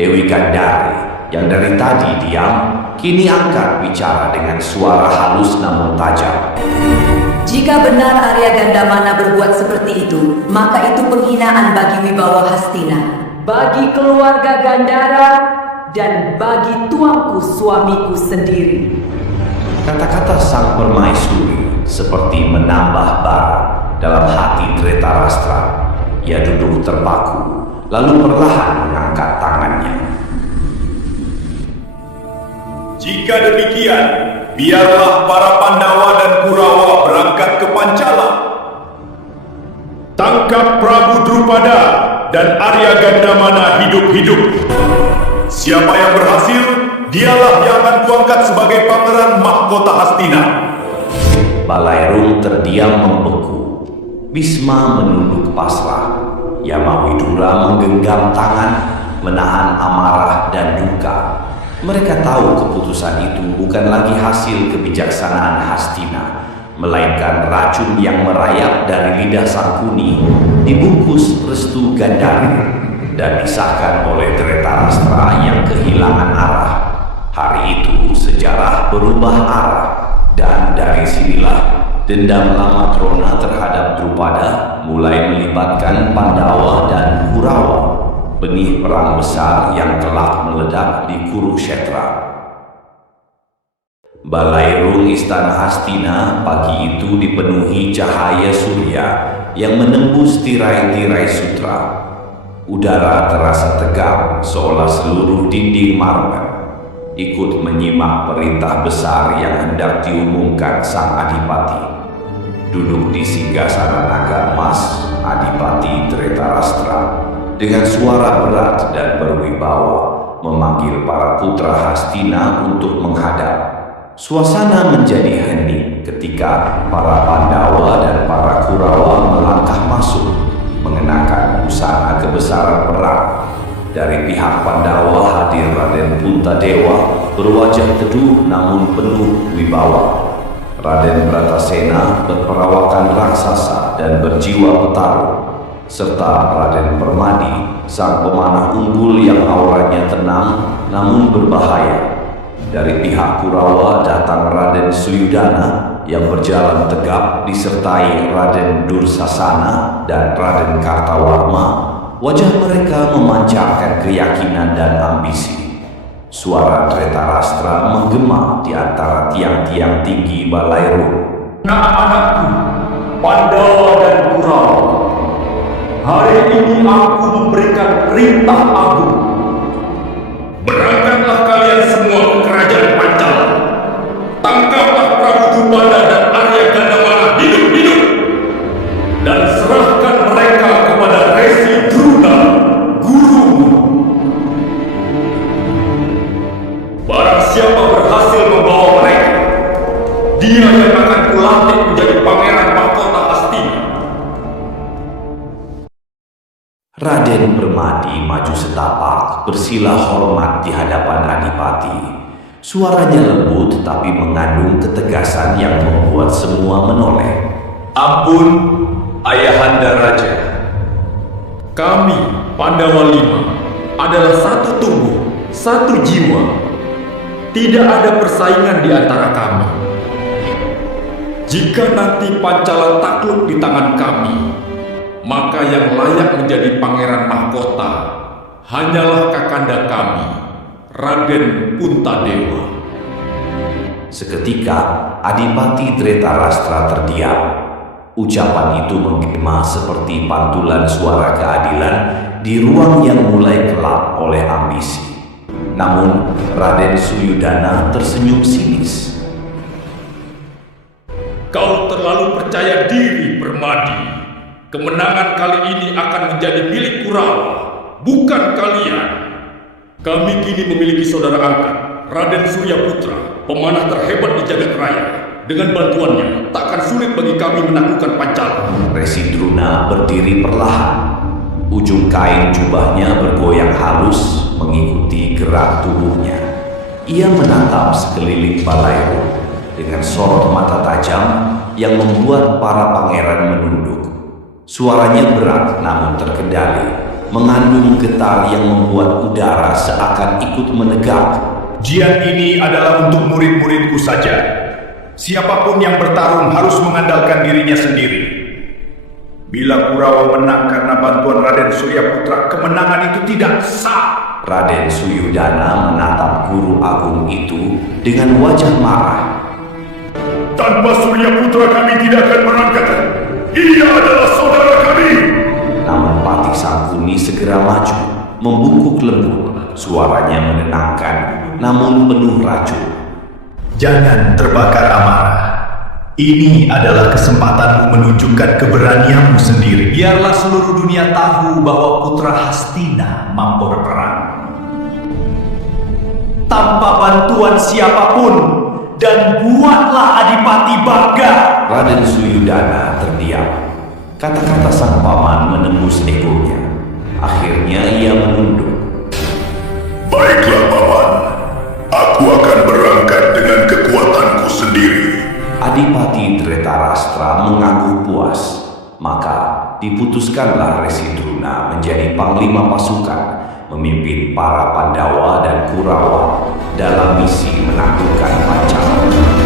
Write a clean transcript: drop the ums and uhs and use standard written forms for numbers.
Dewi Gandari yang dari tadi diam, kini angkat bicara dengan suara halus namun tajam. Jika benar Arya Gandamana berbuat seperti itu, maka itu penghinaan bagi wibawa Hastina, bagi keluarga Gandara, dan bagi tuanku suamiku sendiri. Kata-kata sang permaisuri seperti menambah bara dalam hati Dretarastra. Ia duduk terpaku, lalu perlahan mengangkat tangannya. Jika demikian, biarlah para Pandawa dan Kurawa berangkat ke Pancala. Tangkap Prabu Drupada dan Arya Gandamana hidup-hidup. Siapa yang berhasil, dialah yang akan kuangkat sebagai pangeran mahkota Hastina. Balairung terdiam membeku. Bisma menunduk pasrah. Yamawidura menggenggam tangan, menahan amarah dan duka. Mereka tahu keputusan itu bukan lagi hasil kebijaksanaan Hastina, melainkan racun yang merayap dari lidah Sangkuni, dibungkus restu Gandari, dan disahkan oleh Dretarastra yang kehilangan arah. Hari itu sejarah berubah arah, dan dari sinilah dendam lama Trona terhadap Drupada mulai melibatkan Pandawa dan Kurawa, benih perang besar yang telah meledak di Kurukshetra. Balairung istana Hastina pagi itu dipenuhi cahaya surya yang menembus tirai-tirai sutra. Udara terasa tegang seolah seluruh dinding marmer ikut menyimak perintah besar yang hendak diumumkan sang adipati. Duduk di singgasana naga emas, Adipati Dretarastra dengan suara berat dan berwibawa memanggil para putra Hastina untuk menghadap. Suasana menjadi hening ketika para Pandawa dan para Kurawa melangkah masuk mengenakan busana kebesaran perang. Dari pihak Pandawa hadir Raden Puntadewa berwajah teduh namun penuh wibawa. Raden Bratasena berperawakan raksasa dan berjiwa petarung, serta Raden Permadi, sang pemanah unggul yang auranya tenang namun berbahaya. Dari pihak Kurawa datang Raden Suyudana yang berjalan tegap disertai Raden Dursasana dan Raden Kartawarma. Wajah mereka memancarkan keyakinan dan ambisi. Suara Dretarastra menggema di antara tiang-tiang tinggi Balairung. Anak-anakku, Pandawa dan Kurawa, hari ini aku memberikan perintah agung. Berangkatlah kalian semua ke kerajaan Pancala. Tangkaplah Prabu Drupada dan Arya Gandamana hidup-hidup, dan serahkan mereka kepada Resi Druna, gurumu. Barang siapa berhasil membawa mereka, dia yang akan kulantik menjadi pangeran mahkota Hastina. Raden Permadi maju setapak bersila hormat di hadapan Adipati. Suaranya lembut tapi mengandung ketegasan yang membuat semua menoleh. Ampun, Ayahanda Raja. Kami, Pandawa Lima, adalah satu tubuh, satu jiwa. Tidak ada persaingan di antara kami. Jika nanti Pancala takluk di tangan kami, maka yang layak menjadi pangeran mahkota hanyalah kakanda kami, Raden Puntadewa. Seketika Adipati Dretarastra terdiam. Ucapan itu menggema seperti pantulan suara keadilan di ruang yang mulai gelap oleh ambisi. Namun Raden Suyudana tersenyum sinis. Kau terlalu percaya diri, Permadi. Kemenangan kali ini akan menjadi milik Kurawa, bukan kalian. Kami kini memiliki saudara angkat, Raden Surya Putra, pemanah terhebat di jagat raya. Dengan bantuannya, takkan sulit bagi kami menaklukkan Pancala. Resi Druna berdiri perlahan. Ujung kain jubahnya bergoyang halus mengikuti gerak tubuhnya. Ia menatap sekeliling Balairung dengan sorot mata tajam yang membuat para pangeran menunduk. Suaranya berat namun terkendali. mengandung getar yang membuat udara seakan ikut menegak. Ujian ini adalah untuk murid-muridku saja. Siapapun yang bertarung harus mengandalkan dirinya sendiri. Bila Kurawa menang karena bantuan Raden Suryaputra, kemenangan itu tidak sah. Raden Suyudana menatap guru agung itu dengan wajah marah. Tanpa Suryaputra kami tidak akan merangkak. Ia adalah saudara kami. Namun Patih Sangkuni segera maju, membungkuk lembut. Suaranya menenangkan, namun penuh racun. Jangan terbakar amarah. Ini adalah kesempatanmu menunjukkan keberanianmu sendiri. Biarlah seluruh dunia tahu bahwa putra Hastina mampu berperang. Tanpa bantuan siapapun, dan buatlah Adipati bangga. Raden Suyudana terdiam. Kata-kata sang paman menembus egonya. Akhirnya ia menunduk. Baiklah paman, aku akan berangkat dengan kekuatanku sendiri. Adipati Dretarastra mengaku puas. Maka diputuskanlah Resi Druna menjadi panglima pasukan, memimpin para Pandawa dan Kurawa dalam misi menaklukkan Pancala.